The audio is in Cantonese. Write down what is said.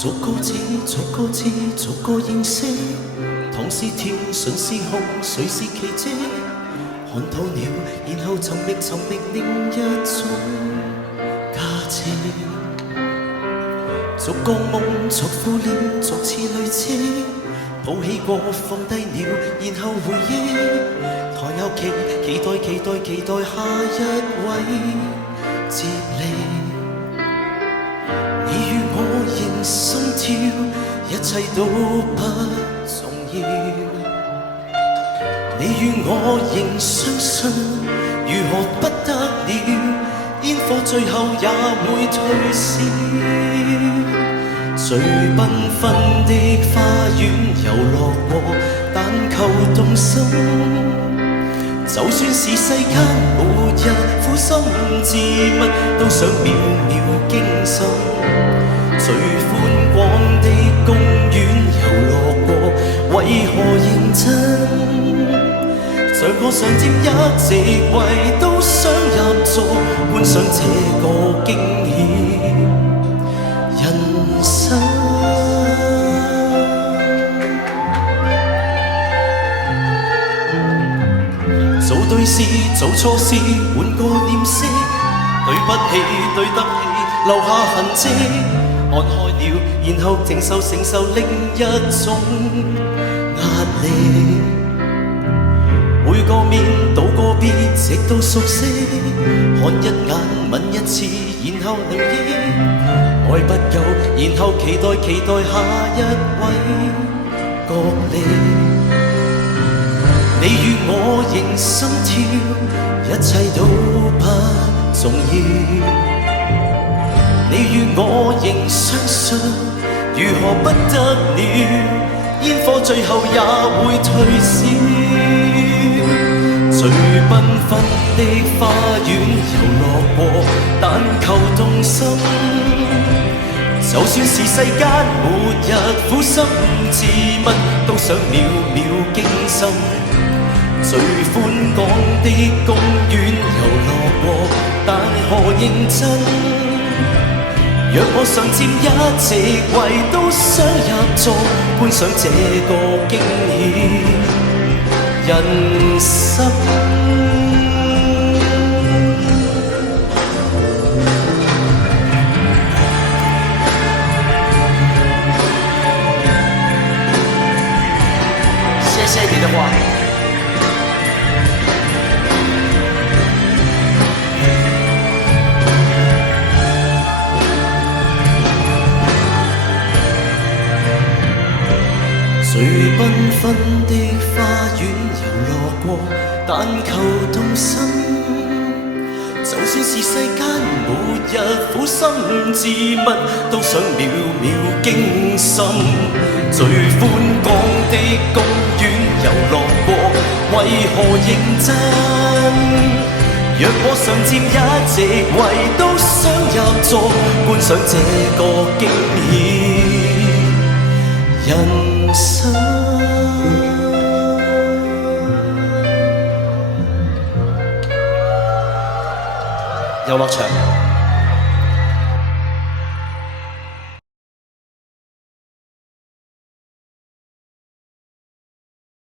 逐個字，逐個字，逐個認識。唐是甜，唇是紅，誰是奇蹟？看透了，然後尋覓尋覓另一種價值。逐個夢，逐副臉，逐次累積。抱起過，放低了，然後回憶。抬眼期，期待期待期待下一位接力。你與我仍心跳，一切都不重要。你與我仍相信，如何不得了？煙火最後也會退燒。最繽紛的花園遊樂過，但求動心。就算是世間無日苦心自問，都想秒秒驚心。最寬廣的公園遊樂過，為何認真？像我想佔一席位，都想入座，觀賞這個驚險人生。做對事，做錯事，換個臉色，對不起，對得起，留下痕跡。看開了，然後承受另一種壓力。每個面，道個別，直到熟悉。看一眼，吻一次，然後離憶。愛不夠，然後期待下一位角力。你與我仍心跳，一切都不重要。你與我仍相信，如何不得了？煙火最後也會退燒。最繽紛的花園遊樂過，但求動心。就算是世間末日苦心自問，都想秒秒驚心。最寬廣的公園遊樂過，但何認真？若我想佔一席位，都想入座，觀賞這個驚險人生。謝謝你的話。最繽紛的花園遊樂過，但求動心。就算是世間末日苦心自問，都想秒秒驚心。最寬廣的公園遊樂過，為何認真？若我想佔一席位，都想入座，觀賞這個驚險人生。遊樂場。